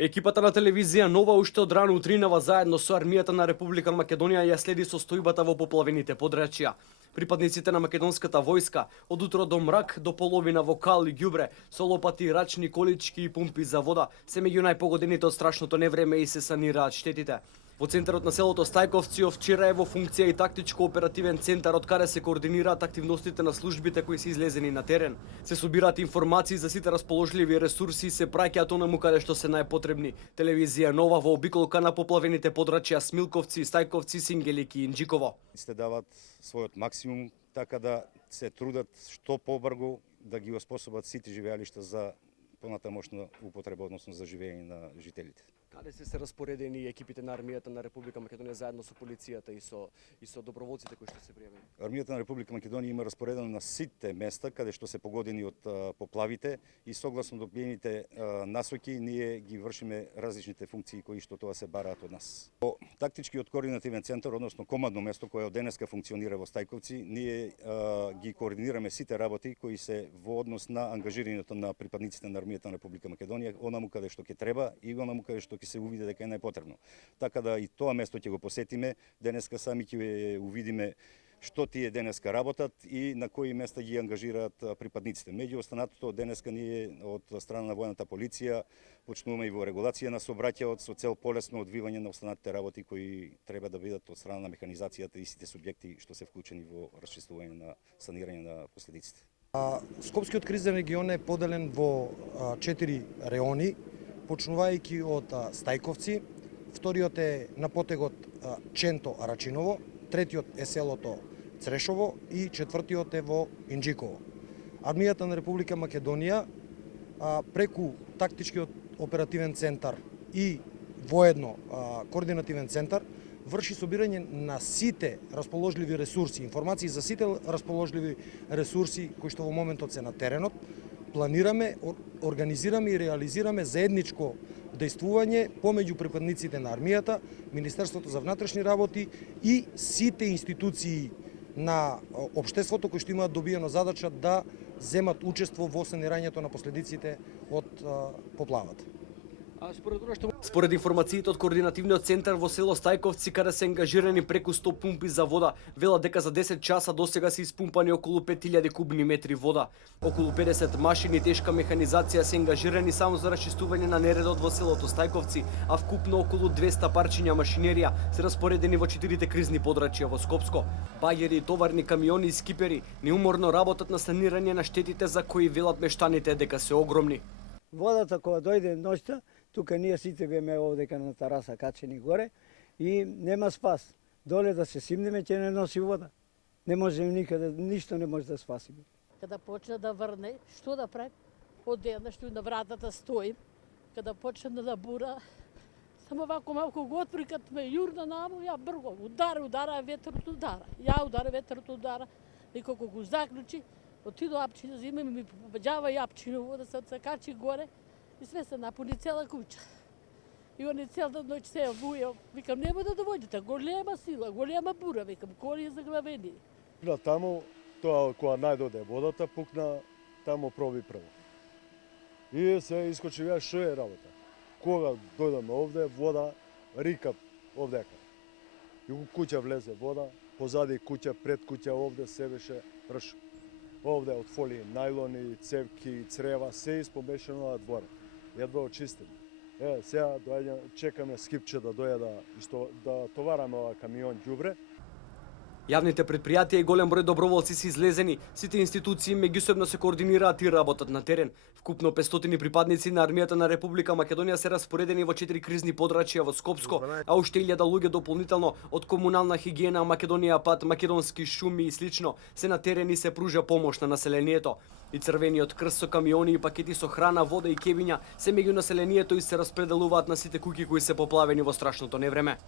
Екипата на телевизија Нова уште од рано утринава заедно со армијата на Република Македонија ја следи состојбата во поплавените подрачја. Припадниците на македонската војска од утро до мрак до половина во кал и ѓубре со лопати, рачни колички и пумпи за вода се меѓу најпогодените од страшното невреме и се санираат штетите. Во центарот на селото Стајковци вчера е во функција и тактичко оперативен центар од каде се координираат активностите на службите кои се излезени на терен. Се собираат информации за сите расположливи ресурси и се праќаат онаму каде што се најпотребни. Телевизија Нова во обиколка на поплавените подрачја Смилковци, Стајковци, Сингелики и Инџиково. Сте дават својот максимум така да се трудат што побрзо да ги оспособат сите живеалишта за понатамошна употреба, односно за живење на жителите. Каде се распоредени екипите на армијата на Република Македонија заедно со полицијата и со доброволците кои што се пријавени? Армијата на Република Македонија има распоредено на сите места каде што се погодени од поплавите и согласно добиените насоки ние ги вршиме различните функции кои што тоа се бараат од нас. По тактичкиот координативен центар, односно командно место кое од денеска функционира во Стајковци, ние ги координираме сите работи кои се во однос на ангажирањето на припадниците на армијата на Република Македонија, онаму каде што ќе треба и онаму каде што ќе се увиде дека е најпотребно. Така да и тоа место ќе го посетиме, денеска сами ќе увидиме што тие денеска работат и на кои места ги ангажираат припадниците. Меѓу останатото, денеска ние од страна на војната полиција почнуваме и во регулација на сообраќајот со цел полесно одвивање на останатите работи кои треба да бидат од страна на механизацијата и сите субјекти што се вклучени во расчистување на санирање на последиците. Скопскиот кризен регион е поделен во 4 реони, почнувајќи од Стајковци, вториот е на потегот Ченто Арачиново, третиот е селото Црешово и четвртиот е во Инџиково. Армијата на Република Македонија преку тактичкиот оперативен центар и воедно координативен центар врши собирање на сите расположливи ресурси, информации за сите расположливи ресурси кои што во моментот се на теренот. Планираме, организираме и реализираме заедничко дејствување помеѓу припадниците на армијата, Министерството за внатрешни работи и сите институции на општеството кои што имаат добиено задача да земат учество во санирањето на последиците од поплавата. Според информациите од координативниот центар во село Стајковци, каде се ангажирани преку 100 пумпи за вода, велат дека за 10 часа досега се испумпани околу 5000 кубни метри вода. Околу 50 машини и тешка механизација се ангажирани само за расчистување на нередот во селото Стајковци, а вкупно околу 200 парчиња машинерија се распоредени во 4 кризни подрачја во Скопско. Багери, товарни камиони и скипери неуморно работат на санирање на штетите за кои велат мештаните дека се огромни. Водата кога дојде ноќта, тука ние сите беме овдека на тараса качени горе и нема спас. Доле да се симнеме ќе не носи вода. Не можеме никаде, ништо не може да спасиме. Када почна да врне, што да правим? Одеднаш што на вратата стоим, када почна да бура, само вако малку го отвори, кад ме јурна намо, ја брго, удара, ветрот удара. Ја удара, ветрот удара. Некако го заклучи, отиду апчина, зиме ми побаѓава јапчина вода, се качи горе и све се напуни цела куќа. И они целата ноќ се вуја, викам нема да довоѓате, голема сила, голема бура, викам коли е заглавени. На таму, тоа кога најдоде водата, пукна таму проби прво. И се искочи ја што е работа. Кога дојдаме овде, вода, рика овдека. И у куќа влезе вода, позади куќа, пред куќа овде се беше рш. Овде од фолии, најлони, цевки, црева, се испомешано на двора. Едва очистени. Сега чекаме скипче да дојде да товараме ова камион ѓубре. Јавните предпријатија и голем број доброволци се излезени, сите институции меѓусебно се координираат и работат на терен. Вкупно 500 припадници на армијата на Република Македонија се распоредени во 4 кризни подрачја во Скопско, а уште 1000 луѓе дополнително од комунална хигиена, Македонија пат, македонски шуми и слично се на терен и се пружа помош на населението. И Црвениот крст со камиони и пакети со храна, вода и кебиња се меѓу населението и се распределуваат на сите куќи кои се поплавени во страшното невреме.